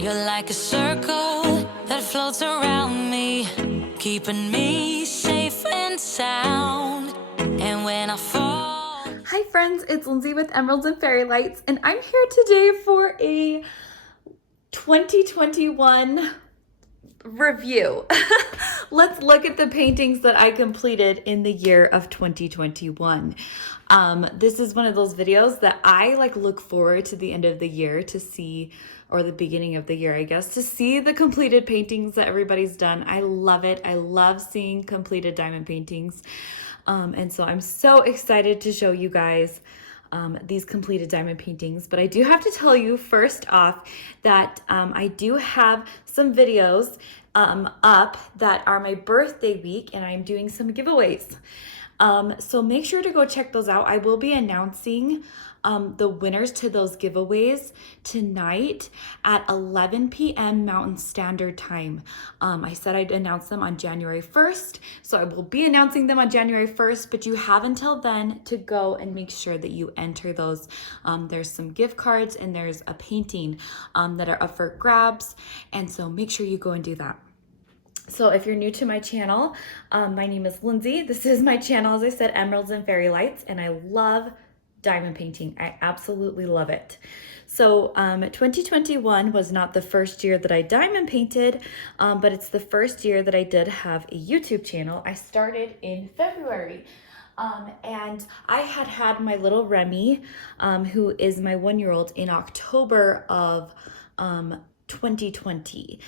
You're like a circle that floats around me, keeping me safe and sound. And when I fall... Hi friends, it's Lindsay with Emeralds and Fairy Lights, and I'm here today for a 2021 review. Let's look at the paintings that I completed in the year of 2021. This is one of those videos that I look forward to the end of the year to see, or the beginning of the year, I guess, to see the completed paintings that everybody's done. I love it. I love seeing completed diamond paintings. And so I'm so excited to show you guys these completed diamond paintings. But I do have to tell you first off that I do have some videos up that are my birthday week, and I'm doing some giveaways. So make sure to go check those out. I will be announcing the winners to those giveaways tonight at 11 p.m. Mountain Standard Time. I said I'd announce them on January 1st, so I will be announcing them on January 1st, but you have until then to go and make sure that you enter those. There's some gift cards and there's a painting that are up for grabs, and so make sure you go and do that. So if you're new to my channel, my name is Lindsay. This is my channel, as I said, Emeralds and Fairy Lights, and I love diamond painting. I absolutely love it. So 2021 was not the first year that I diamond painted, but it's the first year that I did have a YouTube channel. I started in February. And I had my little Remy, who is my 1-year-old, in October of 2020.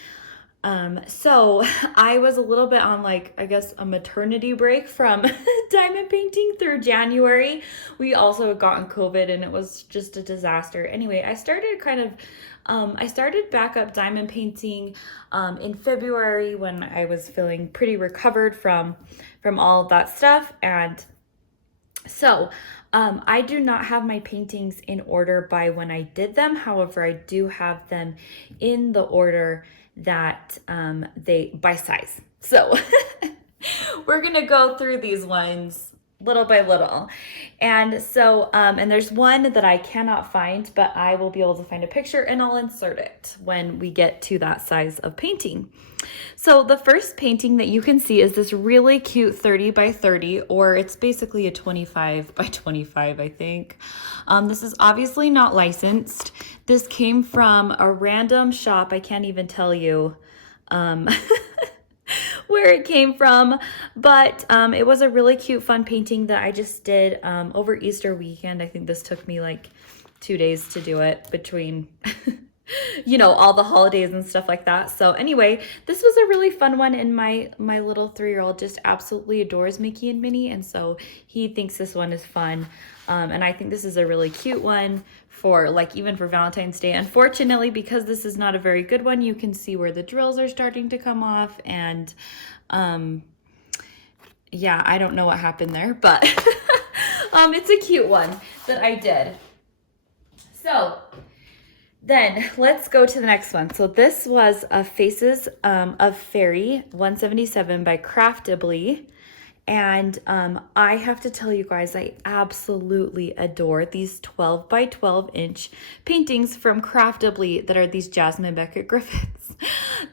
So I was a little bit on I guess a maternity break from diamond painting through January. We also had gotten COVID and it was just a disaster. Anyway, I started I started back up diamond painting in February when I was feeling pretty recovered from all of that stuff. And so I do not have my paintings in order by when I did them. However, I do have them in the order that they by size. So we're gonna go through these ones little by little. And so and there's one that I cannot find, but I will be able to find a picture and I'll insert it when we get to that size of painting. So the first painting that you can see is this really cute 30 by 30, or it's basically a 25 by 25, I think. This is obviously not licensed. This came from a random shop. I can't even tell you where it came from, but it was a really cute, fun painting that I just did over Easter weekend. I think this took me 2 days to do it between you know, all the holidays and stuff like that. So anyway, this was a really fun one, and my little 3-year-old just absolutely adores Mickey and Minnie, and so he thinks this one is fun. And I think this is a really cute one for even for Valentine's Day. Unfortunately, because this is not a very good one, you can see where the drills are starting to come off, and yeah, I don't know what happened there, but it's a cute one that I did. So then let's go to the next one. So this was Faces of Fairy 177 by Craftably. And I have to tell you guys, I absolutely adore these 12 by 12 inch paintings from Craftably that are these Jasmine Beckett Griffiths.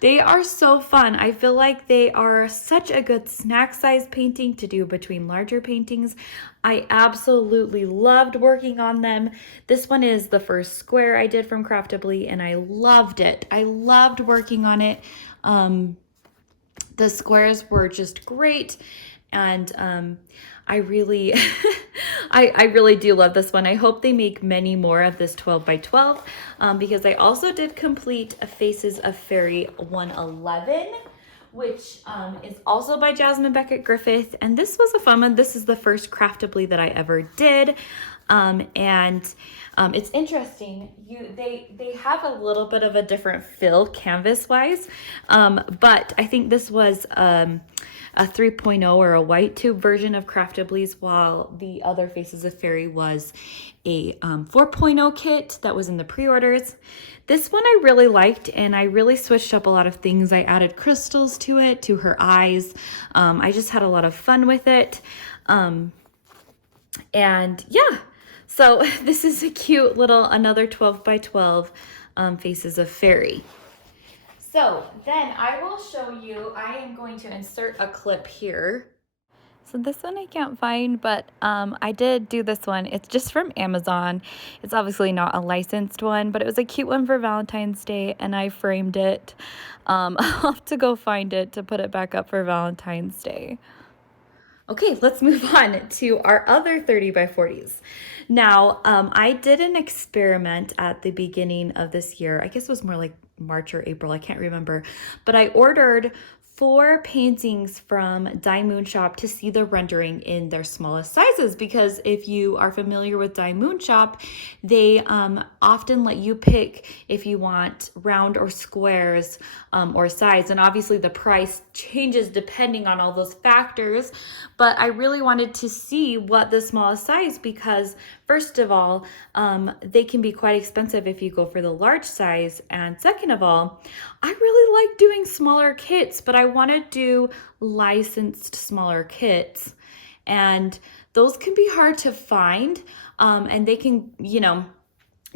They are so fun. I feel like they are such a good snack size painting to do between larger paintings. I absolutely loved working on them. This one is the first square I did from Craftably, and I loved it. I loved working on it. The squares were just great. And I really, I really do love this one. I hope they make many more of this 12 by 12 because I also did complete a Faces of Fairy 111, which is also by Jasmine Beckett Griffith. And this was a fun one. This is the first Craftably that I ever did. It's interesting. They have a little bit of a different fill canvas wise, but I think this was a 3.0 or a white tube version of Craftably's, while the other Faces of Fairy was a 4.0 kit that was in the pre-orders. This one I really liked, and I really switched up a lot of things. I added crystals to it, to her eyes. I just had a lot of fun with it. And yeah, so this is a cute little, another 12 by 12 Faces of Fairy. So then I will show you, I am going to insert a clip here. So this one I can't find, but I did do this one. It's just from Amazon. It's obviously not a licensed one, but it was a cute one for Valentine's Day, and I framed it. I'll have to go find it to put it back up for Valentine's Day. Okay, let's move on to our other 30 by 40s. Now, I did an experiment at the beginning of this year. I guess it was more like March or April, I can't remember. But I ordered 4 paintings from Die Moon Shop to see the rendering in their smallest sizes, because if you are familiar with Die Moon Shop, they often let you pick if you want round or squares or size, and obviously the price changes depending on all those factors, but I really wanted to see what the smallest size, because first of all, they can be quite expensive if you go for the large size, and second of all, I really like doing smaller kits, but I want to do licensed smaller kits, and those can be hard to find, and they can, you know,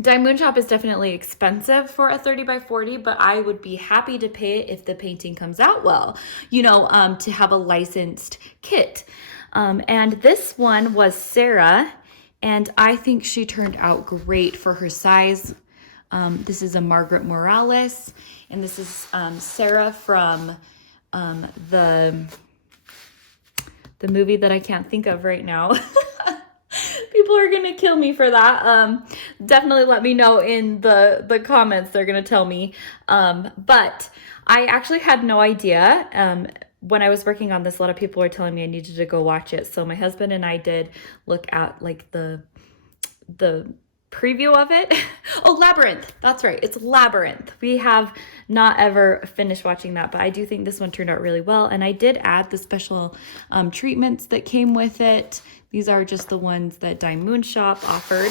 Die Moon Shop is definitely expensive for a 30 by 40, but I would be happy to pay it if the painting comes out well, you know, to have a licensed kit. And this one was Sarah, and I think she turned out great for her size. This is a Margaret Morales, and this is Sarah from the movie that I can't think of right now. People are gonna kill me for that. Definitely let me know in the comments. They're gonna tell me. But I actually had no idea. When I was working on this, a lot of people were telling me I needed to go watch it. So my husband and I did look at like the preview of it. Oh, Labyrinth. That's right. It's Labyrinth. We have not ever finished watching that, but I do think this one turned out really well. And I did add the special treatments that came with it. These are just the ones that Die Moon Shop offered.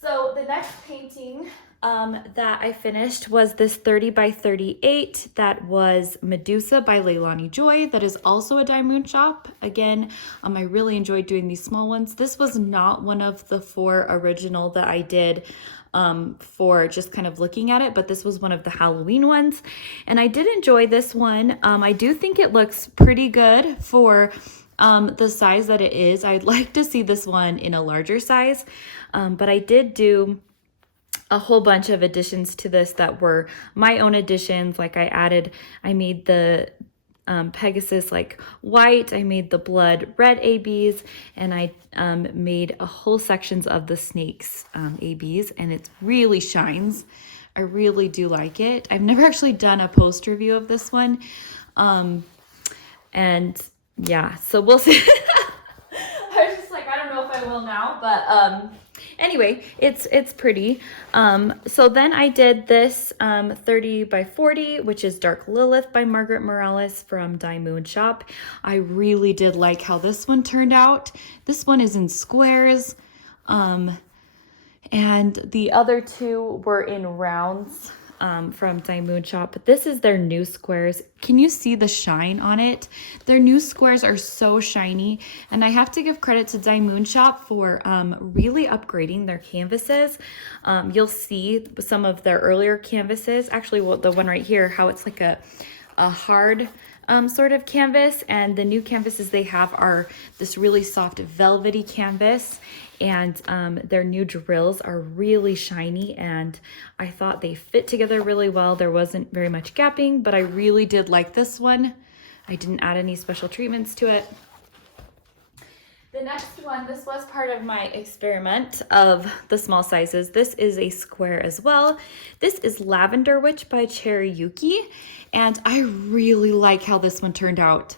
So the next painting that I finished was this 30 by 38. That was Medusa by Leilani Joy. That is also a Die Moon Shop. Again, I really enjoyed doing these small ones. This was not one of the 4 original that I did for just kind of looking at it, but this was one of the Halloween ones. And I did enjoy this one. I do think it looks pretty good for the size that it is. I'd like to see this one in a larger size, but I did do a whole bunch of additions to this that were my own additions. Like I made the Pegasus like white, I made the blood red ABs, and I made a whole sections of the snakes ABs, and it really shines. I really do like it. I've never actually done a post review of this one, and yeah, so we'll see. I was just like, I don't know if I will now, but anyway, it's pretty. So then I did this 30 by 40, which is Dark Lilith by Margaret Morales from Die Moon Shop. I really did like how this one turned out. This one is in squares, and the other 2 were in rounds from Die Moon Shop, but this is their new squares. Can you see the shine on it? Their new squares are so shiny, and I have to give credit to Die Moon Shop for really upgrading their canvases. You'll see some of their earlier canvases, actually the one right here, how it's like a hard sort of canvas, and the new canvases they have are this really soft velvety canvas, and their new drills are really shiny, and I thought they fit together really well. There wasn't very much gapping, but I really did like this one. I didn't add any special treatments to it. The next one, this was part of my experiment of the small sizes. This is a square as well. This is Lavender Witch by Cherry Yuki, and I really like how this one turned out.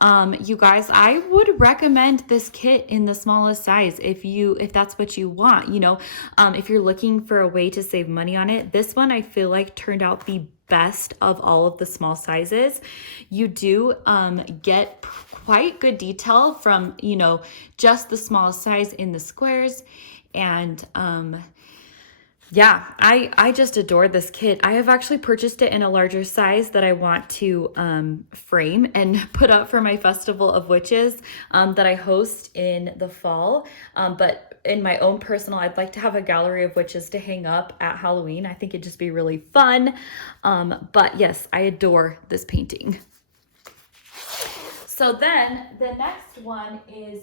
You guys, I would recommend this kit in the smallest size if that's what you want. You know, if you're looking for a way to save money on it, this one I feel like turned out the best of all of the small sizes. You do get quite good detail from, you know, just the small size in the squares, and Yeah, I just adore this kit. I have actually purchased it in a larger size that I want to frame and put up for my Festival of Witches that I host in the fall. But in my own personal, I'd like to have a gallery of witches to hang up at Halloween. I think it'd just be really fun. But yes, I adore this painting. So then the next one is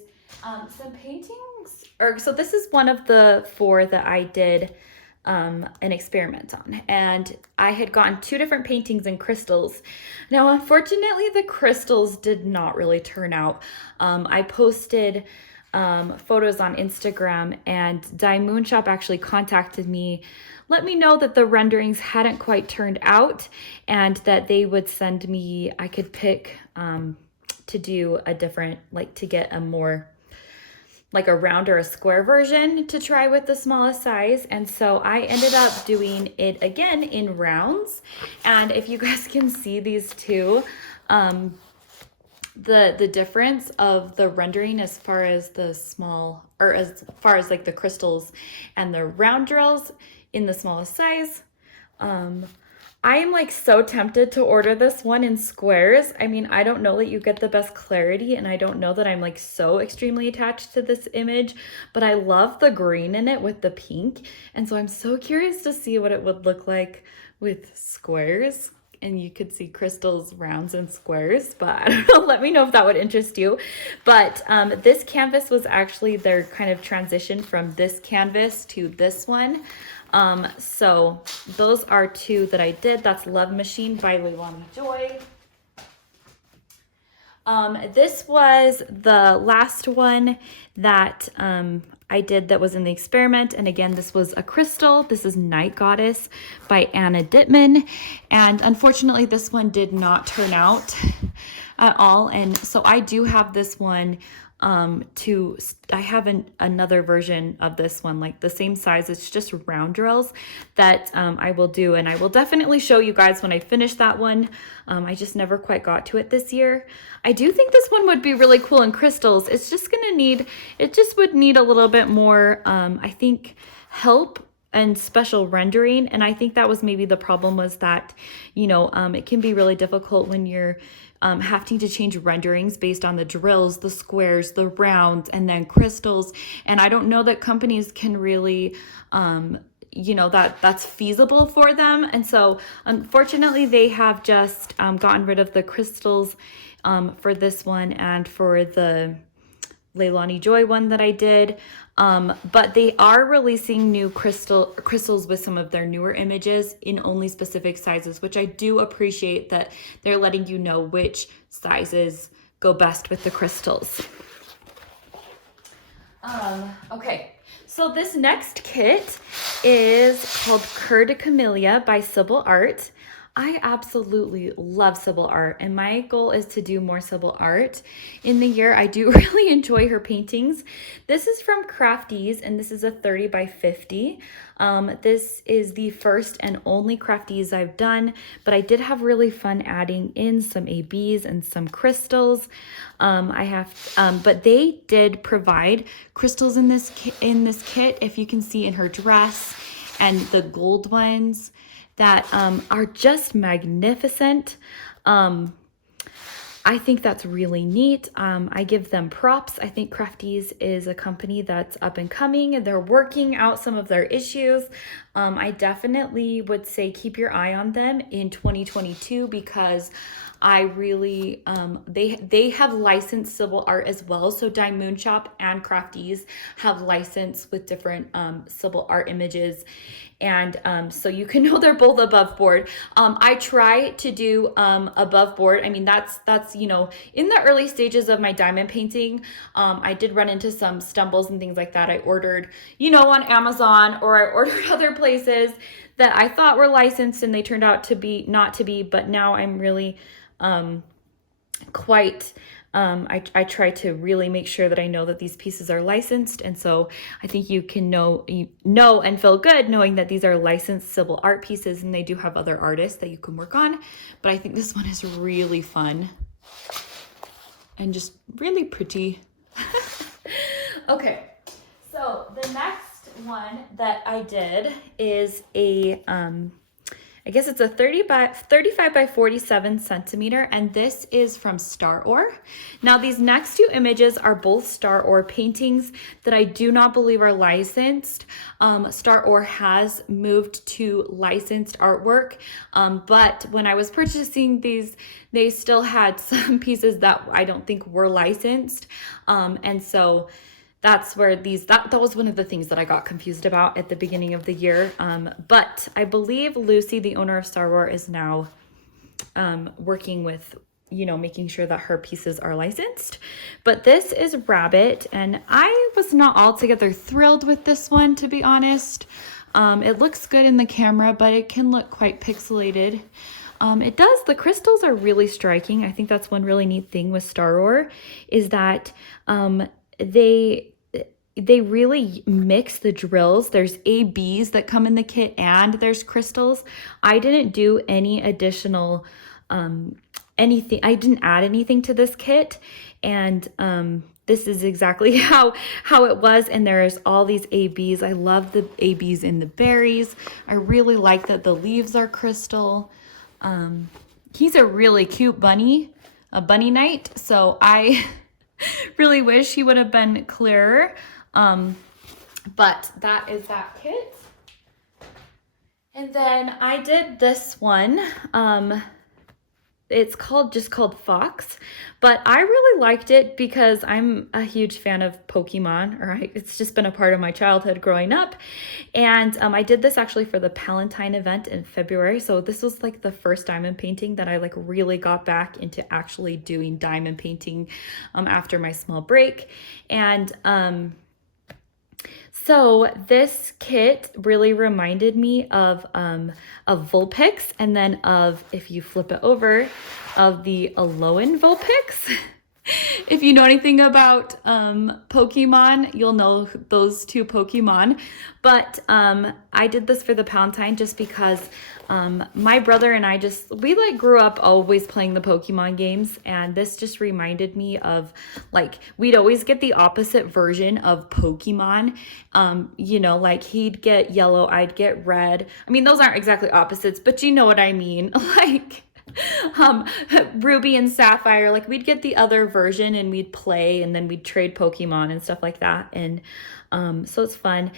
some paintings, so this is one of the 4 that I did an experiment on, and I had gotten 2 different paintings in crystals. Now, unfortunately, the crystals did not really turn out. I posted photos on Instagram, and Dye Moon Shop actually contacted me, let me know that the renderings hadn't quite turned out, and that they would send me, I could pick to do a different, like to get a more like a round or a square version to try with the smallest size. And so I ended up doing it again in rounds. And if you guys can see these two, the difference of the rendering as far as the small, or as far as like the crystals and the round drills in the smallest size. I am like so tempted to order this one in squares. I mean, I don't know that you get the best clarity, and I don't know that I'm like so extremely attached to this image, but I love the green in it with the pink. And so I'm so curious to see what it would look like with squares. And you could see crystals, rounds, and squares, but I don't know, let me know if that would interest you. But this canvas was actually their kind of transition from this canvas to this one. So those are 2 that I did. That's Love Machine by Leilani Joy. This was the last one that I did that was in the experiment. And again, this was a crystal. This is Night Goddess by Anna Dittman. And unfortunately, this one did not turn out at all. And so I do have this one I have another version of this one, like the same size. It's just round drills that I will do, and I will definitely show you guys when I finish that one. I just never quite got to it this year. I do think this one would be really cool in crystals. It's just it just would need a little bit more, I think, help and special rendering. And I think that was maybe the problem, was that, you know, it can be really difficult when you're having to change renderings based on the drills, the squares, the rounds, and then crystals. And I don't know that companies can really, you know, that's feasible for them. And so unfortunately, they have just gotten rid of the crystals for this one and for the Leilani Joy one that I did. But they are releasing new crystals with some of their newer images in only specific sizes, which I do appreciate that they're letting you know which sizes go best with the crystals. Okay, so this next kit is called Cœur de Camellia by Sybil Art. I absolutely love Sybil Art, and my goal is to do more Sybil Art in the year. I do really enjoy her paintings. This is from Crafties, and this is a 30 by 50. This is the first and only Crafties I've done, but I did have really fun adding in some ABs and some crystals. But they did provide crystals in this kit, if you can see in her dress, and the gold ones that are just magnificent. I think that's really neat. I give them props. I think Crafties is a company that's up and coming. They're working out some of their issues. I definitely would say keep your eye on them in 2022, because I really, they have licensed Sybil Art as well. So Dye Moon Shop and Crafties have licensed with different Sybil Art images. And so you can know they're both above board. I try to do above board. I mean, that's, you know, in the early stages of my diamond painting, I did run into some stumbles and things like that. I ordered, you know, on Amazon, or I ordered other places that I thought were licensed and they turned out to be not to be. But now I'm really I try to really make sure that I know that these pieces are licensed. And so I think you can know and feel good knowing that these are licensed Sybil Art pieces, and they do have other artists that you can work on. But I think this one is really fun and just really pretty. Okay, so the next one that I did is a, I guess it's a 35 by 47 centimeter, and this is from Starry. Now, these next two images are both Starry paintings that I do not believe are licensed. Starry has moved to licensed artwork, but when I was purchasing these, they still had some pieces that I don't think were licensed, and so that's where that was one of the things that I got confused about at the beginning of the year. But I believe Lucy, the owner of Starry, is now working with, making sure that her pieces are licensed. But this is Rabbit, and I was not altogether thrilled with this one, to be honest. It looks good in the camera, but it can look quite pixelated. The crystals are really striking. I think that's one really neat thing with Starry, is that they really mix the drills. There's ABs that come in the kit, and there's crystals. I didn't do any additional anything. I didn't add anything to this kit, and this is exactly how it was. And there's all these ABs. I love the ABs in the berries. I really like that the leaves are crystal. He's a really cute bunny, a bunny knight. So I really wish he would have been clearer. But that is that kit. And then I did this one. It's just called Fox, but I really liked it because I'm a huge fan of Pokemon, it's just been a part of my childhood growing up. And I did this actually for the Valentine event in February. So this was like the first diamond painting that I really got back into actually doing diamond painting after my small break. And so this kit really reminded me of Vulpix, and then if you flip it over, of the Alolan Vulpix. If you know anything about Pokemon, you'll know those two Pokemon. But I did this for the Valentine just because my brother and I we grew up always playing the Pokemon games, and this just reminded me of we'd always get the opposite version of Pokemon. He'd get yellow, I'd get red. I mean, those aren't exactly opposites, but you know what I mean. Ruby and Sapphire, we'd get the other version and we'd play, and then we'd trade Pokemon and stuff like that. And so it's fun.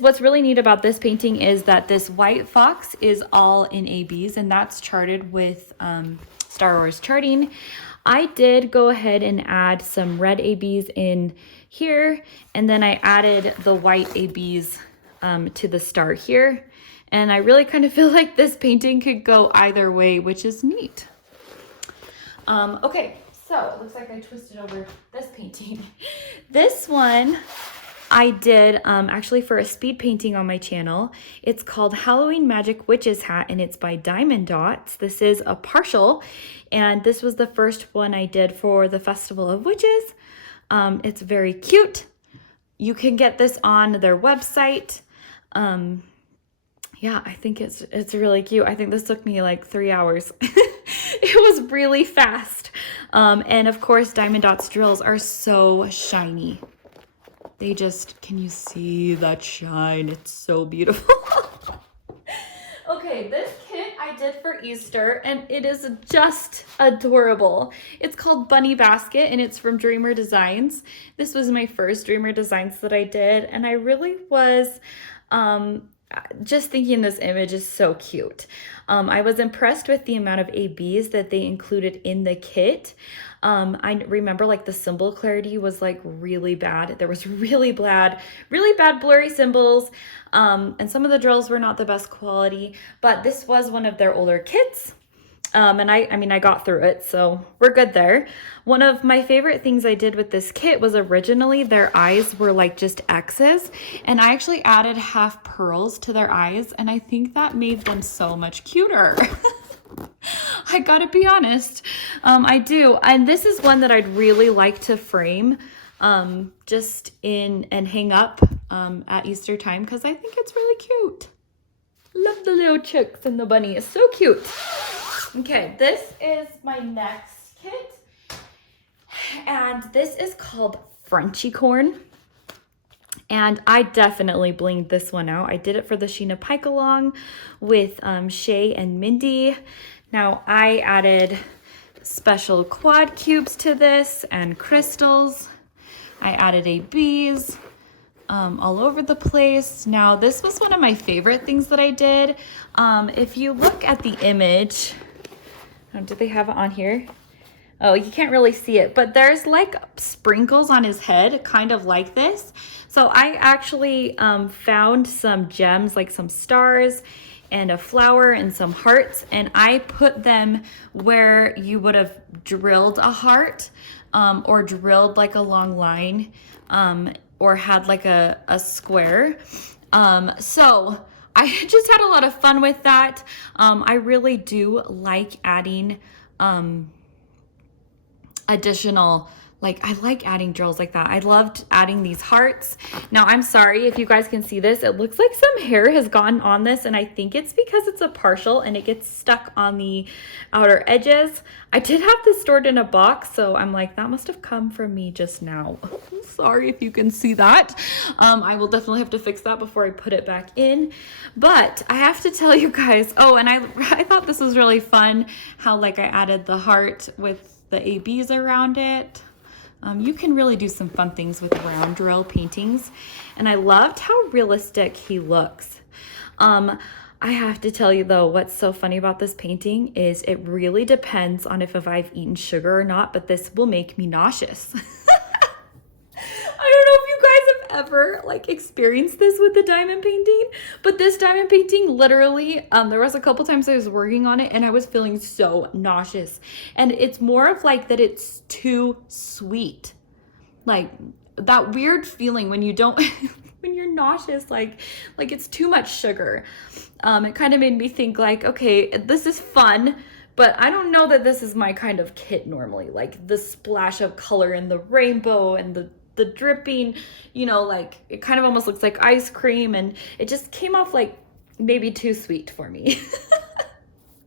What's really neat about this painting is that this white fox is all in ABs, and that's charted with Starry's charting. I did go ahead and add some red ABs in here, and then I added the white ABs to the star here. And I really kind of feel like this painting could go either way, which is neat. Okay, so it looks like I twisted over this painting. This one I did actually for a speed painting on my channel. It's called Halloween Magic Witch's Hat, and it's by Diamond Dots. This is a partial, and this was the first one I did for the Festival of Witches. It's very cute. You can get this on their website. Yeah, I think it's really cute. I think this took me 3 hours. It was really fast. And of course, Diamond Dots drills are so shiny. Can you see that shine? It's so beautiful. Okay, this kit I did for Easter, and it is just adorable. It's called Bunny Basket, and it's from Dreamer Designs. This was my first Dreamer Designs that I did, and I really was just thinking this image is so cute. I was impressed with the amount of ABs that they included in the kit. I remember the symbol clarity was really bad. There was really bad blurry symbols. And some of the drills were not the best quality, but this was one of their older kits. And I got through it, so we're good there. One of my favorite things I did with this kit was originally their eyes were just X's, and I actually added half pearls to their eyes, and I think that made them so much cuter. I gotta be honest, I do. And this is one that I'd really like to frame just in and hang up at Easter time, because I think it's really cute. Love the little chicks and the bunny. It's so cute. Okay, this is my next kit, and this is called Frenchy Corn, And I definitely blinged this one out. I did it for the Sheena Pike along with Shay and Mindy. Now I added special quad cubes to this and crystals. I added ABs all over the place. Now this was one of my favorite things that I did. If you look at the image, do they have it on here? Oh, you can't really see it, but there's like sprinkles on his head, kind of like this. So I actually found some gems, like some stars and a flower and some hearts, and I put them where you would have drilled a heart or drilled like a long line or had like a square. So I just had a lot of fun with that. I really do like adding additional, like I like adding drills like that. I loved adding these hearts. Now I'm sorry if you guys can see this. It looks like some hair has gotten on this, and I think it's because it's a partial and it gets stuck on the outer edges. I did have this stored in a box, so I'm like, that must have come from me just now. Sorry if you can see that. I will definitely have to fix that before I put it back in. But I have to tell you guys, oh, and I thought this was really fun how like I added the heart with the ABs around it. You can really do some fun things with round drill paintings. And I loved how realistic he looks. I have to tell you though, what's so funny about this painting is it really depends on if I've eaten sugar or not, but this will make me nauseous. I don't know if you guys have ever like experienced this with the diamond painting, but this diamond painting literally, there was a couple times I was working on it and I was feeling so nauseous. And it's more of like that it's too sweet. Like that weird feeling when you don't, when you're nauseous, like it's too much sugar. It kind of made me think like, okay, this is fun, but I don't know that this is my kind of kit normally. Like the splash of color and the rainbow and the dripping, you know, like it kind of almost looks like ice cream, and it just came off like maybe too sweet for me. Let me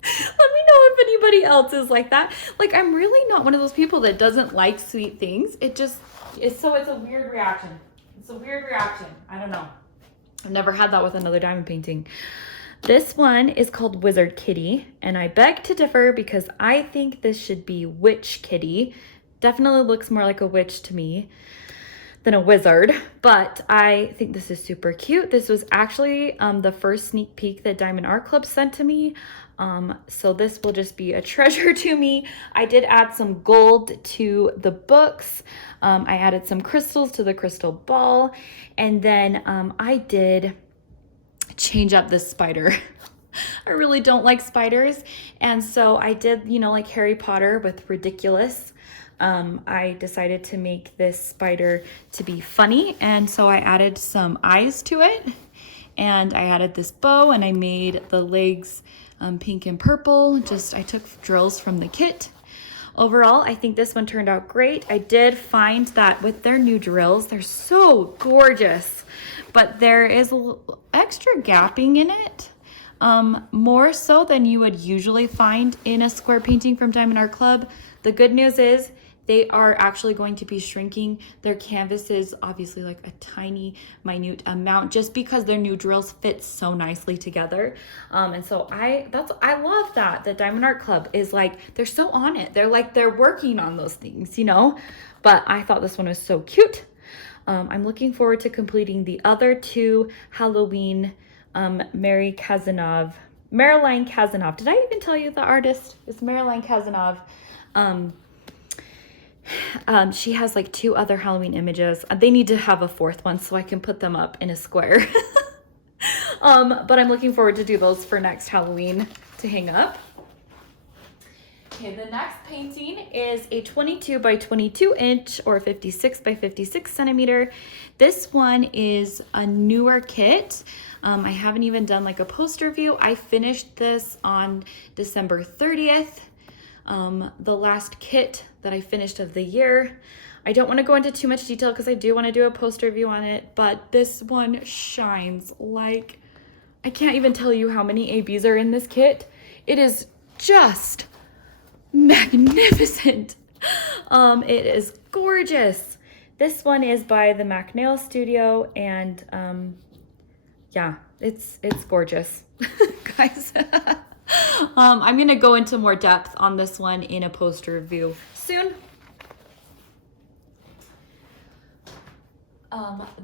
know if anybody else is like that. Like I'm really not one of those people that doesn't like sweet things. It just is, so it's a weird reaction. It's a weird reaction. I don't know. I've never had that with another diamond painting. This one is called Wizard Kitty, and I beg to differ because I think this should be Witch Kitty. Definitely looks more like a witch to me than a wizard, but I think this is super cute. This was actually the first sneak peek that Diamond Art Club sent to me. So this will just be a treasure to me. I did add some gold to the books. I added some crystals to the crystal ball. And then I did change up this spider. I really don't like spiders. And so I did, you know, like Harry Potter with ridiculous. I decided to make this spider to be funny, and so I added some eyes to it, and I added this bow, and I made the legs pink and purple. I took drills from the kit. Overall, I think this one turned out great. I did find that with their new drills, they're so gorgeous, but there is a little extra gapping in it, more so than you would usually find in a square painting from Diamond Art Club. The good news is they are actually going to be shrinking their canvases, obviously like a tiny, minute amount, just because their new drills fit so nicely together. And so I love that the Diamond Art Club is like, they're so on it. They're working on those things, you know? But I thought this one was so cute. I'm looking forward to completing the other two Halloween Maryline Kazanov. Did I even tell you the artist? It's Maryline Kazanov. She has like two other Halloween images. They need to have a fourth one so I can put them up in a square. But I'm looking forward to do those for next Halloween to hang up. Okay, the next painting is a 22 by 22 inch or 56 by 56 centimeter. This one is a newer kit. I haven't even done like a poster review. I finished this on December 30th. The last kit that I finished of the year. I don't want to go into too much detail because I do want to do a poster review on it, but this one shines like, I can't even tell you how many ABs are in this kit. It is just magnificent. It is gorgeous. This one is by the Mac Nail Studio, and yeah, it's gorgeous, guys. I'm gonna go into more depth on this one in a poster review soon.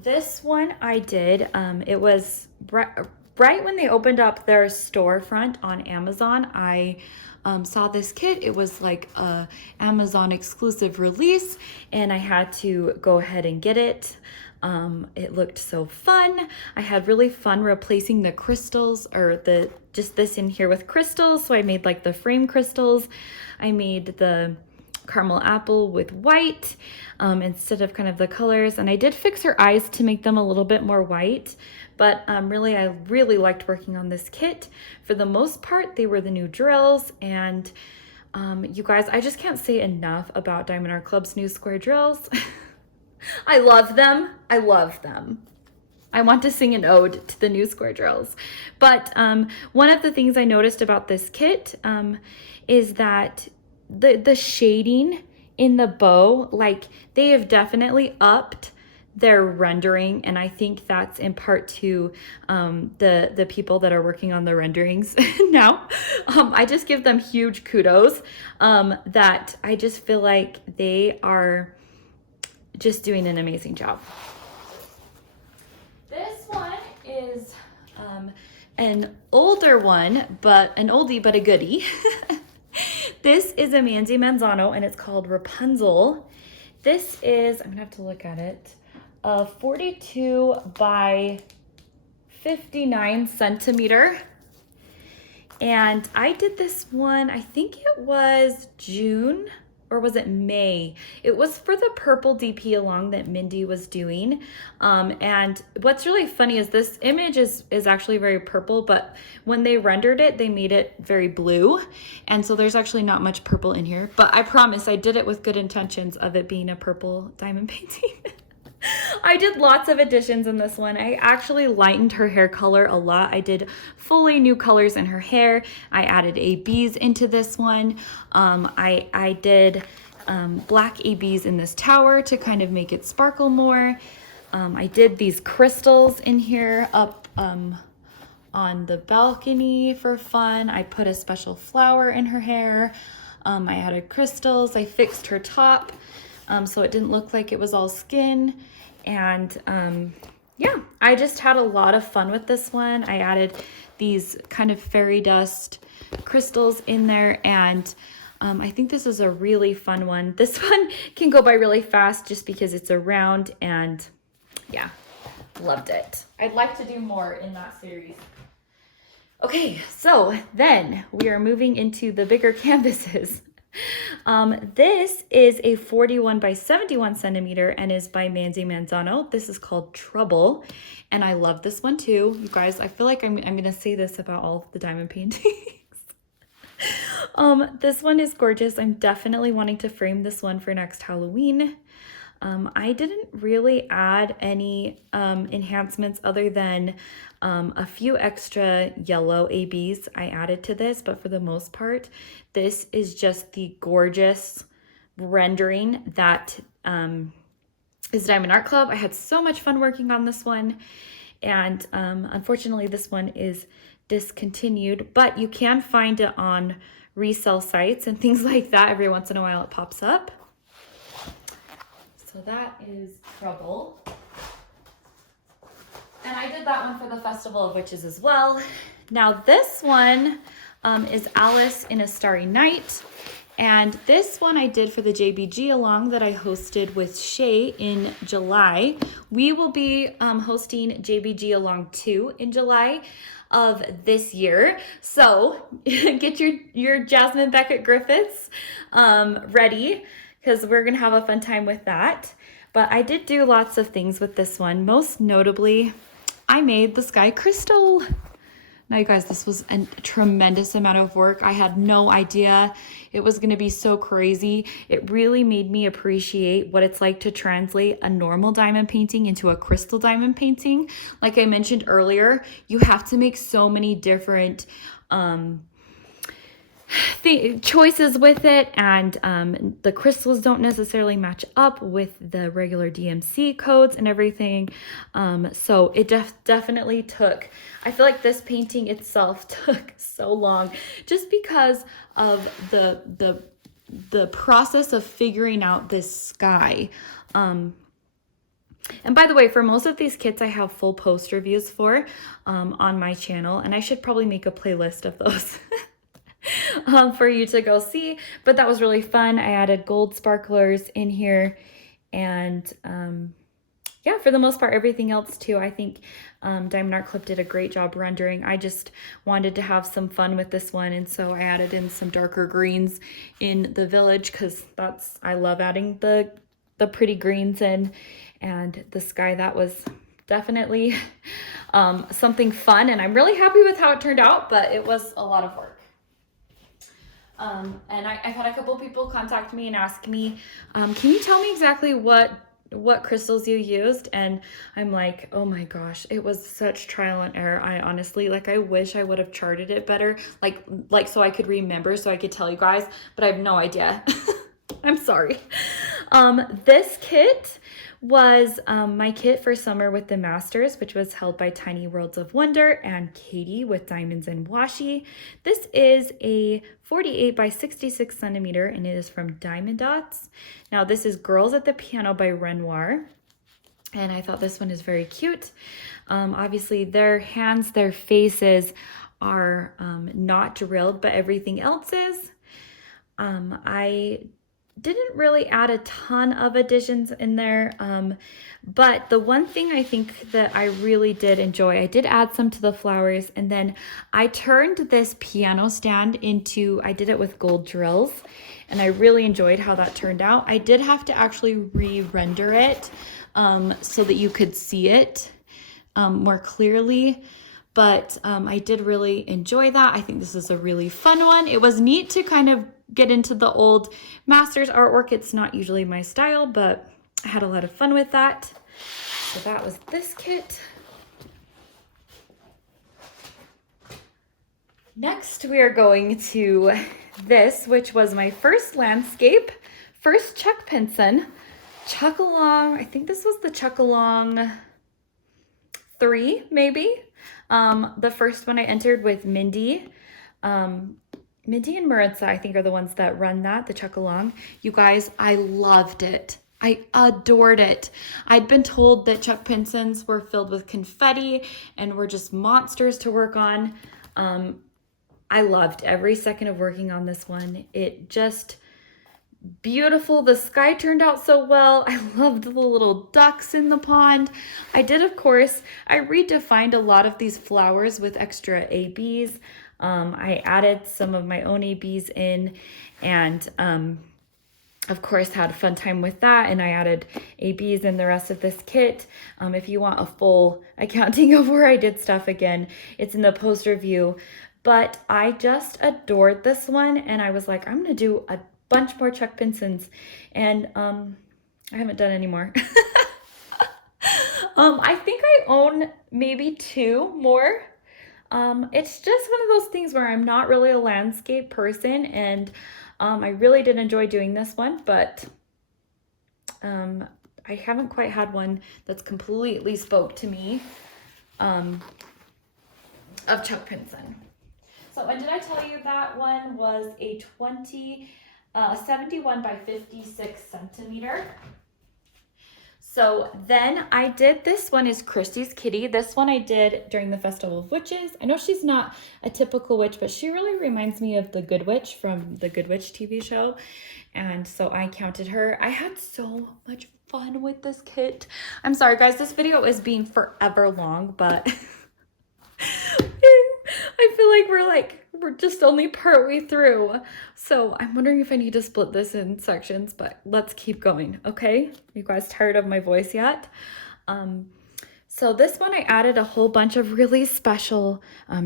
This one I did, it was right when they opened up their storefront on Amazon. I saw this kit. It was like a Amazon exclusive release, and I had to go ahead and get it. It looked so fun. I had really fun replacing the crystals, or just this in here with crystals. So I made like the frame crystals. I made the caramel apple with white instead of kind of the colors, and I did fix her eyes to make them a little bit more white, but I really liked working on this kit. For the most part, they were the new drills, and you guys, I just can't say enough about Diamond Art Club's new square drills. I love them. I love them. I want to sing an ode to the new square drills. But one of the things I noticed about this kit is that the shading in the bow, like, they have definitely upped their rendering, and I think that's in part to the people that are working on the renderings now. I just give them huge kudos, that I just feel like they are just doing an amazing job. This one is an older one, but an oldie but a goodie. This is a Manzi Manzano, and it's called Rapunzel. This is, I'm gonna have to look at it, 42 by 59 centimeter. And I did this one, I think it was June, or was it May? It was for the purple DP along that Mindy was doing. And what's really funny is this image is actually very purple, but when they rendered it, they made it very blue. And so there's actually not much purple in here, but I promise I did it with good intentions of it being a purple diamond painting. I did lots of additions in this one. I actually lightened her hair color a lot. I did fully new colors in her hair. I added ABs into this one. I did black ABs in this tower to kind of make it sparkle more. I did these crystals in here up on the balcony for fun. I put a special flower in her hair. I added crystals. I fixed her top so it didn't look like it was all skin. And yeah, I just had a lot of fun with this one. I added these kind of fairy dust crystals in there, and I think this is a really fun one. This one can go by really fast just because it's a round, and yeah, loved it. I'd like to do more in that series. Okay, so then we are moving into the bigger canvases. This is a 41 by 71 centimeter and is by Manzi Manzano. This is called Trouble, and I love this one too. You guys, I feel like I'm gonna say this about all of the diamond paintings. This one is gorgeous. I'm definitely wanting to frame this one for next Halloween. I didn't really add any enhancements other than a few extra yellow ABs I added to this, but for the most part, this is just the gorgeous rendering that is Diamond Art Club. I had so much fun working on this one, and unfortunately this one is discontinued, but you can find it on resale sites and things like that. Every once in a while it pops up. So that is Trouble. And I did that one for the Festival of Witches as well. Now this one is Alice in a Starry Night. And this one I did for the JBG along that I hosted with Shay in July. We will be hosting JBG along 2 in July of this year. So get your Jasmine Beckett Griffiths ready, because we're gonna have a fun time with that. But I did do lots of things with this one. Most notably, I made the sky crystal. Now you guys, this was a tremendous amount of work. I had no idea it was gonna be so crazy. It really made me appreciate what it's like to translate a normal diamond painting into a crystal diamond painting. Like I mentioned earlier, you have to make so many different the choices with it, and the crystals don't necessarily match up with the regular DMC codes and everything. So it definitely took, I feel like this painting itself took so long just because of the process of figuring out this sky. And by the way, for most of these kits, I have full post reviews for on my channel, and I should probably make a playlist of those for you to go see. But that was really fun. I added gold sparklers in here, and yeah, for the most part, everything else too. I think Diamond Art Clip did a great job rendering. I just wanted to have some fun with this one, and so I added in some darker greens in the village because I love adding the pretty greens in. And the sky, that was definitely something fun, and I'm really happy with how it turned out, but it was a lot of work. And I've had a couple people contact me and ask me, can you tell me exactly what crystals you used? And I'm like, oh my gosh, it was such trial and error. I honestly, like, I wish I would have charted it better, like so I could remember, so I could tell you guys, but I have no idea. I'm sorry. This kit was my kit for summer with the Masters, which was held by Tiny Worlds of Wonder and Katie with Diamonds and Washi. This is a 48 by 66 centimeter, and it is from Diamond Dots. Now this is Girls at the Piano by Renoir, and I thought this one is very cute. Obviously their hands, their faces are not drilled, but everything else is. I didn't really add a ton of additions in there, but the one thing I think that I really did enjoy, I did add some to the flowers, and then I turned this piano stand into, I did it with gold drills, and I really enjoyed how that turned out. I did have to actually re-render it so that you could see it more clearly, but I did really enjoy that. I think this is a really fun one. It was neat to kind of get into the old Masters artwork. It's not usually my style, but I had a lot of fun with that. So that was this kit. Next, we are going to this, which was my first landscape, first Chuck Pinson, Chuck Along. I think this was the Chuck Along 3, maybe. The first one I entered with Mindy. Mindy and Maritza, I think, are the ones that run that, the Chuck Along. You guys, I loved it. I adored it. I'd been told that Chuck Pinsons were filled with confetti and were just monsters to work on. I loved every second of working on this one. It just beautiful. The sky turned out so well. I loved the little ducks in the pond. I did, of course, I redefined a lot of these flowers with extra ABs. I added some of my own ABs in, and of course had a fun time with that, and I added ABs in the rest of this kit. If you want a full accounting of where I did stuff, again, it's in the post review. But I just adored this one, and I was like, I'm gonna do a bunch more Chuck Pinsons, and I haven't done any more. I think I own maybe 2 more. It's just one of those things where I'm not really a landscape person, and I really did enjoy doing this one, but I haven't quite had one that's completely spoke to me of Chuck Pinson. So, and did I tell you that one was a 71 by 56 centimeter? So then I did, this one is Christie's Kitty. This one I did during the Festival of Witches. I know she's not a typical witch, but she really reminds me of the Good Witch from the Good Witch TV show. And so I counted her. I had so much fun with this kit. I'm sorry guys, this video is being forever long, but I feel like we're just only partway through. So I'm wondering if I need to split this in sections, but let's keep going, okay? You guys tired of my voice yet? So this one I added a whole bunch of really special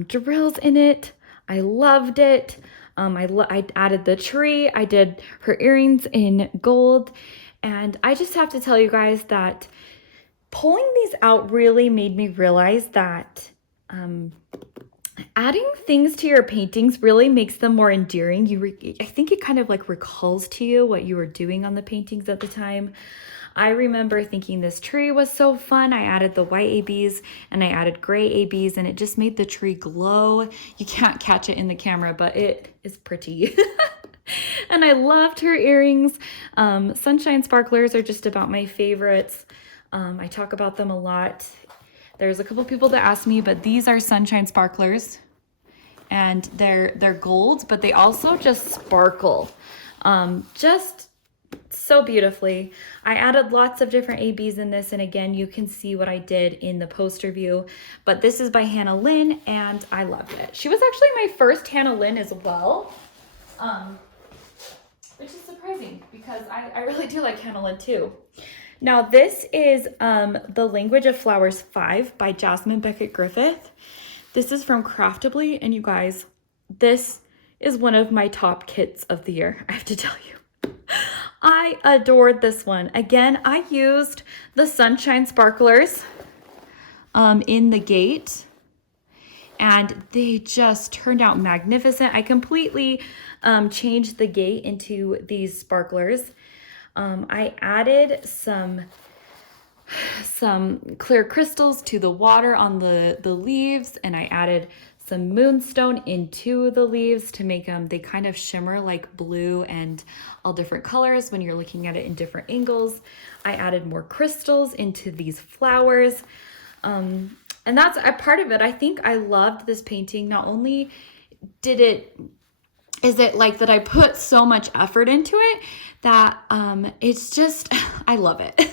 drills in it. I loved it. I added the tree. I did her earrings in gold. And I just have to tell you guys that pulling these out really made me realize that Adding things to your paintings really makes them more endearing. I think it kind of like recalls to you what you were doing on the paintings at the time. I remember thinking this tree was so fun. I added the white ABs and I added gray ABs, and it just made the tree glow. You can't catch it in the camera, but it is pretty. And I loved her earrings. Sunshine sparklers are just about my favorites. I talk about them a lot. There's a couple people that ask me, but these are sunshine sparklers, and they're gold, but they also just sparkle. Just so beautifully. I added lots of different ABs in this, and again, you can see what I did in the poster view, but this is by Hannah Lynn, and I loved it. She was actually my first Hannah Lynn as well, which is surprising because I really do like Hannah Lynn too. Now this is The Language of Flowers 5 by Jasmine Beckett Griffith. This is from Craftably, and you guys, this is one of my top kits of the year, I have to tell you. I adored this one. Again, I used the Sunshine Sparklers in the gate, and they just turned out magnificent. I completely changed the gate into these sparklers. I added some clear crystals to the water on the leaves, and I added some moonstone into the leaves to make them, they kind of shimmer like blue and all different colors when you're looking at it in different angles. I added more crystals into these flowers. And that's a part of it. I think I loved this painting. Not only is it like that I put so much effort into it that it's just, I love it.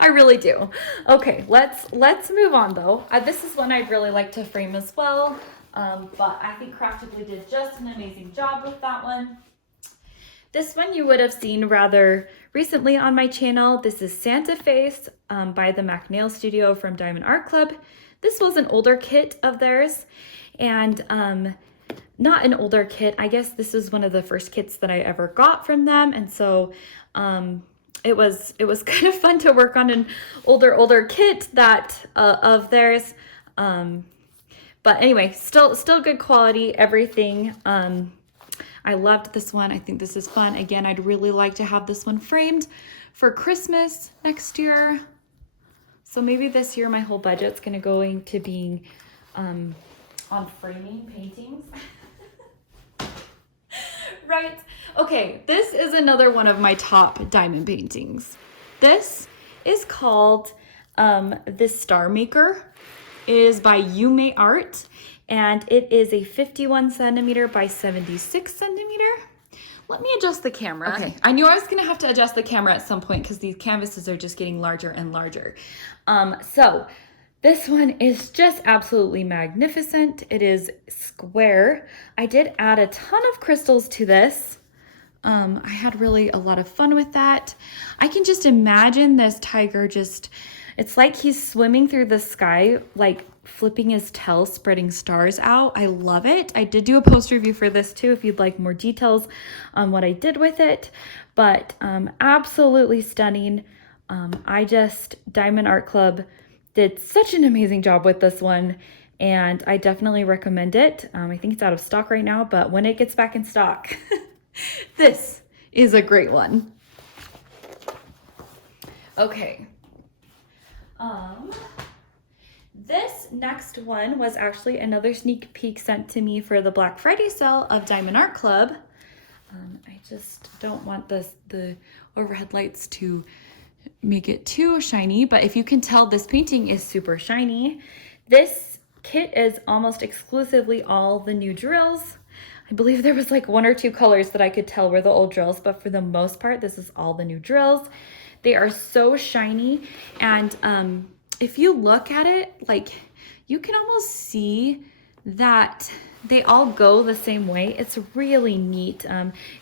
I really do. Okay, let's move on though. This is one I'd really like to frame as well, but I think Craftably did just an amazing job with that one. This one you would have seen rather recently on my channel. This is Santa Face by the Mac Nail Studio from Diamond Art Club. This was an older kit of theirs, and not an older kit. I guess this is one of the first kits that I ever got from them, and so it was kind of fun to work on an older kit that of theirs. But anyway, still good quality, everything. I loved this one. I think this is fun. Again, I'd really like to have this one framed for Christmas next year. So maybe this year my whole budget's going to being on framing paintings. Right. Okay, this is another one of my top diamond paintings. This is called The Star Maker. It is by Yume Art, and it is a 51 centimeter by 76 centimeter. Let me adjust the camera. Okay, I knew I was gonna have to adjust the camera at some point because these canvases are just getting larger and larger. So this one is just absolutely magnificent. It is square. I did add a ton of crystals to this. I had really a lot of fun with that. I can just imagine this tiger it's like he's swimming through the sky, like flipping his tail, spreading stars out. I love it. I did do a post review for this too, if you'd like more details on what I did with it, but absolutely stunning. Diamond Art Club did such an amazing job with this one, and I definitely recommend it. I think it's out of stock right now, but when it gets back in stock, this is a great one. Okay. This next one was actually another sneak peek sent to me for the Black Friday sale of Diamond Art Club. I just don't want the overhead lights to make it too shiny, but if you can tell, this painting is super shiny. This kit is almost exclusively all the new drills. I believe there was like one or two colors that I could tell were the old drills, but for the most part, this is all the new drills. They are so shiny, and if you look at it, like, you can almost see that they all go the same way. It's really neat.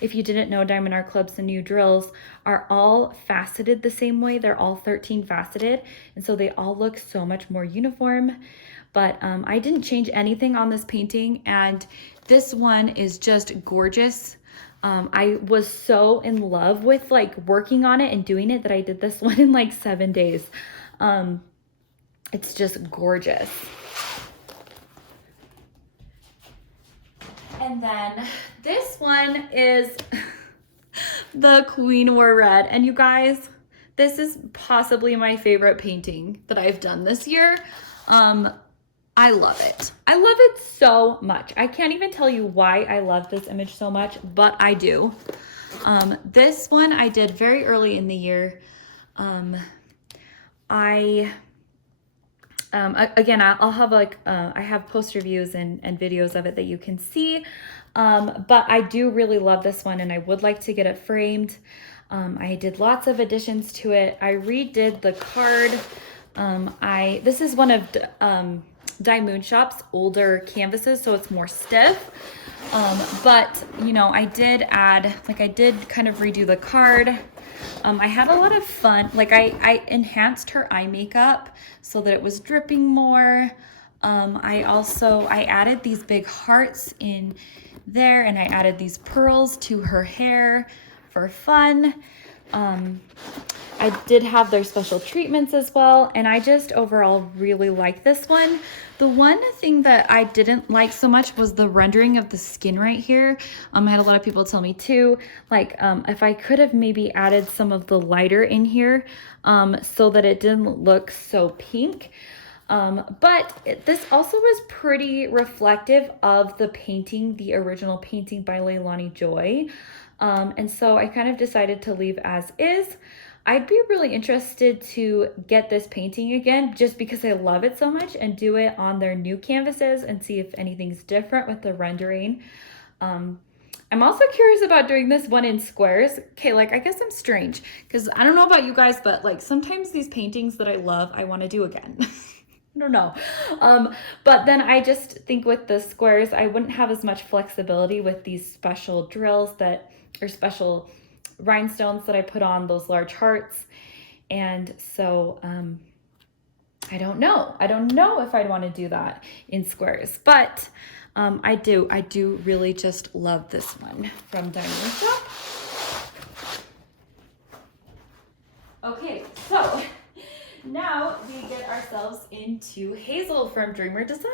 If you didn't know, Diamond Art Club's the new drills are all faceted the same way. They're all 13 faceted, and so they all look so much more uniform. But I didn't change anything on this painting, and this one is just gorgeous. I was so in love with like working on it and doing it that I did this one in like 7 days. It's just gorgeous. And then this one is the Queen Wore Red. And you guys, this is possibly my favorite painting that I've done this year. I love it. I love it so much. I can't even tell you why I love this image so much, but I do. This one I did very early in the year. Again, I'll have like, I have post reviews and videos of it that you can see. But I do really love this one and I would like to get it framed. I did lots of additions to it. I redid the card. This is one of Die Moon Shop's older canvases, so it's more stiff. But you know, I did add, like I did kind of redo the card. I had a lot of fun. Like I enhanced her eye makeup so that it was dripping more. I added these big hearts in there and I added these pearls to her hair for fun. I did have their special treatments as well, and I just overall really like this one. The one thing that I didn't like so much was the rendering of the skin right here. I had a lot of people tell me too, like if I could have maybe added some of the lighter in here so that it didn't look so pink. This also was pretty reflective of the painting, the original painting by Leilani Joy. And so I kind of decided to leave as is. I'd be really interested to get this painting again just because I love it so much and do it on their new canvases and see if anything's different with the rendering. I'm also curious about doing this one in squares. Okay, like I guess I'm strange because I don't know about you guys, but like sometimes these paintings that I love, I want to do again. I don't know. But then I just think with the squares, I wouldn't have as much flexibility with these special drills or special rhinestones that I put on those large hearts. And so I don't know. I don't know if I'd want to do that in squares, but I do really just love this one from Diamond Shop. Okay, so now we get ourselves into Hazel from Dreamer Designs.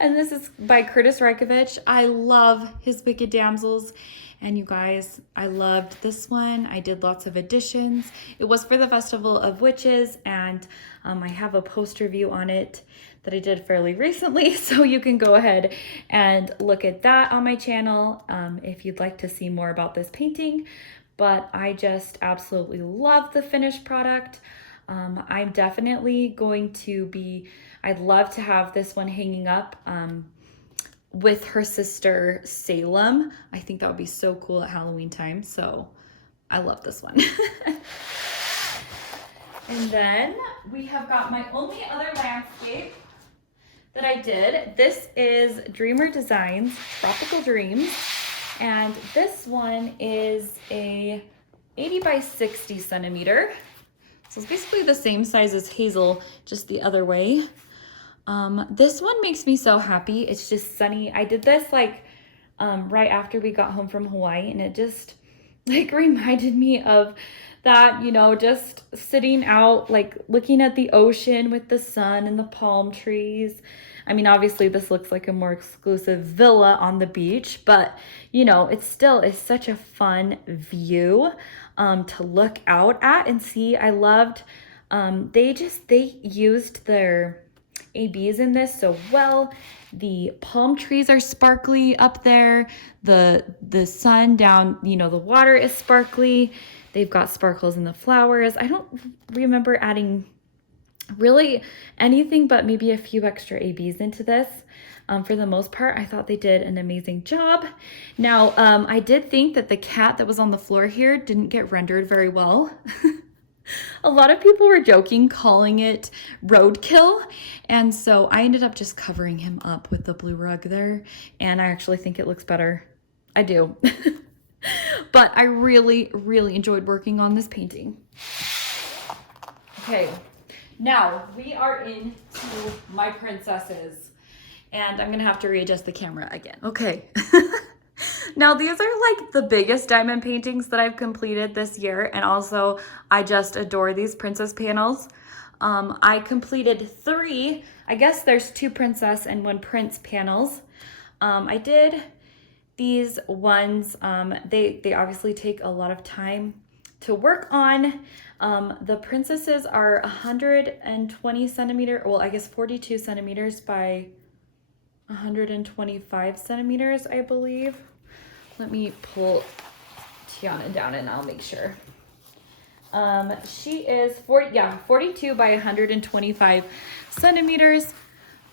And this is by Curtis Reikovich. I love his Wicked Damsels. And you guys, I loved this one. I did lots of additions. It was for the Festival of Witches, and I have a post review on it that I did fairly recently, so you can go ahead and look at that on my channel if you'd like to see more about this painting. But I just absolutely love the finished product. I'm definitely going to be, I'd love to have this one hanging up with her sister Salem. I think that would be so cool at Halloween time. So I love this one. And then we have got my only other landscape that I did. This is Dreamer Designs Tropical Dreams. And this one is a 80 by 60 centimeter. So it's basically the same size as Hazel, just the other way. This one makes me so happy. It's just sunny. I did this like right after we got home from Hawaii, and it just like reminded me of that, you know, just sitting out, like looking at the ocean with the sun and the palm trees. I mean, obviously this looks like a more exclusive villa on the beach, but you know, it still is such a fun view to look out at and see. I loved, they used their ABs in this so well. The palm trees are sparkly up there. The sun down, you know, the water is sparkly. They've got sparkles in the flowers. I don't remember adding really anything but maybe a few extra ABs into this. For the most part, I thought they did an amazing job. Now, I did think that the cat that was on the floor here didn't get rendered very well. A lot of people were joking, calling it roadkill. And so I ended up just covering him up with the blue rug there. And I actually think it looks better. I do. But I really, really enjoyed working on this painting. Okay, now we are into my princesses. And I'm gonna have to readjust the camera again. Okay. Now these are like the biggest diamond paintings that I've completed this year, and also I just adore these princess panels. I completed 3, I guess there's 2 princess and 1 prince panels. I did These ones, they obviously take a lot of time to work on. The princesses are 120 centimeter, well, I guess 42 centimeters by 125 centimeters, I believe. Let me pull Tiana down and I'll make sure. She is 42 by 125 centimeters.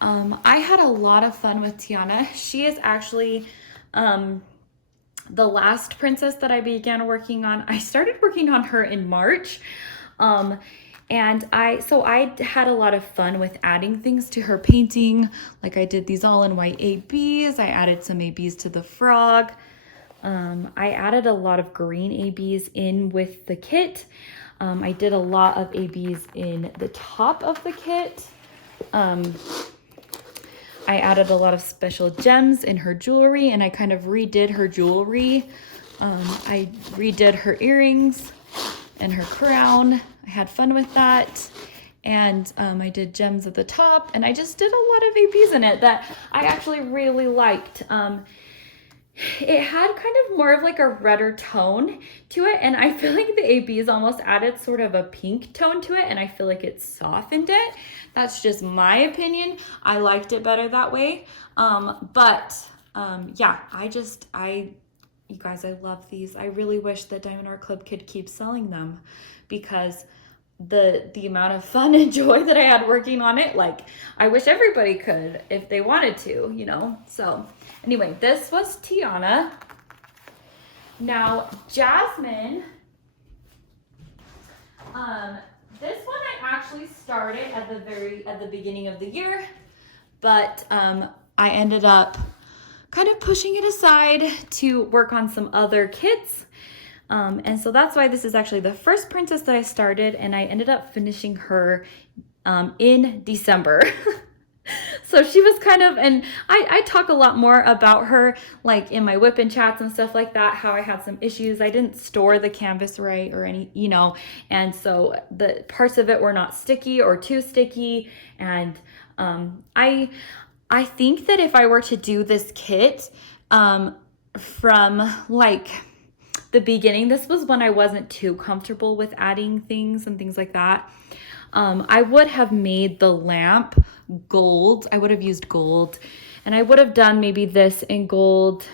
I had a lot of fun with Tiana. She is actually the last princess that I began working on. I started working on her in March. And I had a lot of fun with adding things to her painting. Like I did these all in white ABs. I added some ABs to the frog. I added a lot of green ABs in with the kit. I did a lot of ABs in the top of the kit. I added a lot of special gems in her jewelry, and I kind of redid her jewelry. I redid her earrings and her crown. I had fun with that. And I did gems at the top, and I just did a lot of ABs in it that I actually really liked. It had kind of more of like a redder tone to it, and I feel like the ABs almost added sort of a pink tone to it, and I feel like it softened it. That's just my opinion. I liked it better that way. Yeah, you guys, I love these. I really wish that Diamond Art Club could keep selling them, because the amount of fun and joy that I had working on it, like I wish everybody could if they wanted to, you know. So anyway, this was Tiana. Now Jasmine, this one I actually started at the beginning of the year, but I ended up kind of pushing it aside to work on some other kits. And so that's why this is actually the first princess that I started, and I ended up finishing her in December. So she was kind of, and I talk a lot more about her like in my whip and chats and stuff like that, how I had some issues. I didn't store the canvas right or any, you know, and so the parts of it were not sticky or too sticky. And I think that if I were to do this kit from like the beginning, this was when I wasn't too comfortable with adding things and things like that. I would have made the lamp gold. I would have used gold, and I would have done maybe this in gold.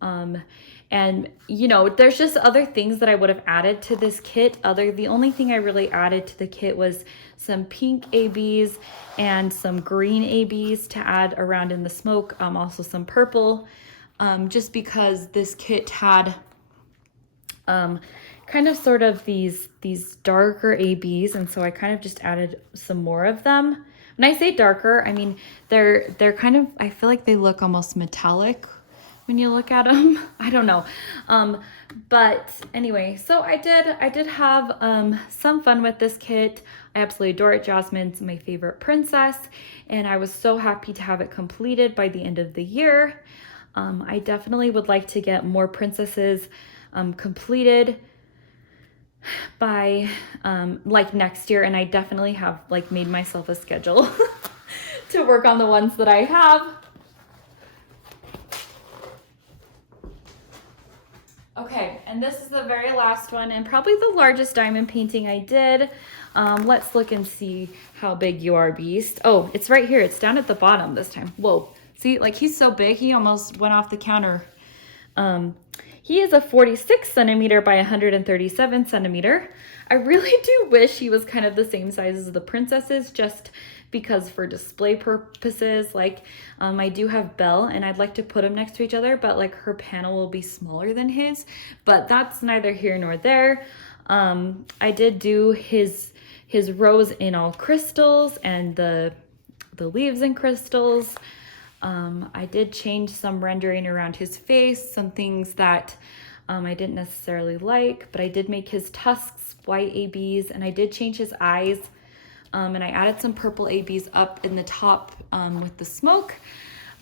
And you know, there's just other things that I would have added to this kit. The only thing I really added to the kit was some pink ABs and some green ABs to add around in the smoke. Also some purple, just because this kit had kind of sort of these darker ABs, and so I kind of just added some more of them. When I say darker, I mean they're kind of, I feel like they look almost metallic when you look at them. I don't know. But anyway, so I did have some fun with this kit. I absolutely adore it. Jasmine's my favorite princess, and I was so happy to have it completed by the end of the year. I definitely would like to get more princesses completed by like next year, and I definitely have like made myself a schedule to work on the ones that I have. Okay, and this is the very last one, and probably the largest diamond painting I did. Let's look and see how big you are, Beast. Oh, it's right here. It's down at the bottom this time. Whoa, see, like he's so big, he almost went off the counter. He is a 46 centimeter by 137 centimeter. I really do wish he was kind of the same size as the princesses, just because for display purposes, like I do have Belle, and I'd like to put them next to each other, but like her panel will be smaller than his, but that's neither here nor there. I did do his rose in all crystals and the leaves in crystals. I did change some rendering around his face, some things that I didn't necessarily like, but I did make his tusks white ABs, and I did change his eyes, and I added some purple ABs up in the top with the smoke.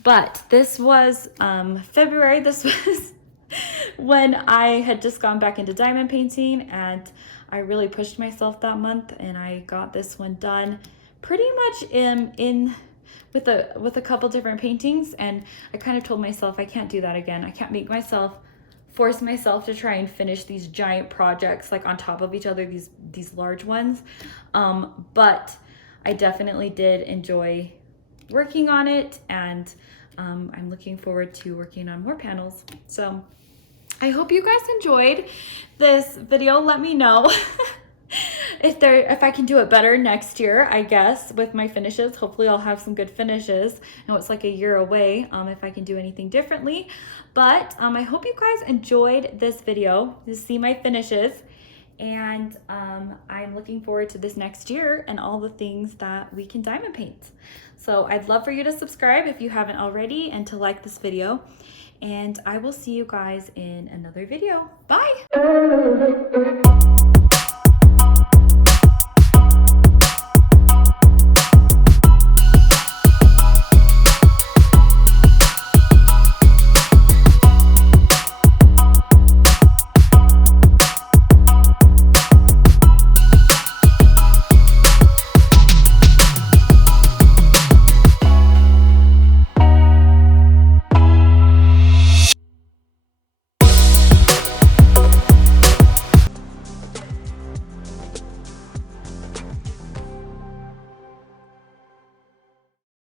But this was February. This was when I had just gone back into diamond painting, and I really pushed myself that month, and I got this one done pretty much in with a couple different paintings, and I kind of told myself I can't do that again. I can't force myself to try and finish these giant projects like on top of each other, these large ones. But I definitely did enjoy working on it, and I'm looking forward to working on more panels. So I hope you guys enjoyed this video. Let me know if I can do it better next year, I guess, with my finishes. Hopefully I'll have some good finishes. I know it's like a year away, if I can do anything differently. But I hope you guys enjoyed this video to see my finishes. And I'm looking forward to this next year and all the things that we can diamond paint. So I'd love for you to subscribe if you haven't already, and to like this video. And I will see you guys in another video. Bye!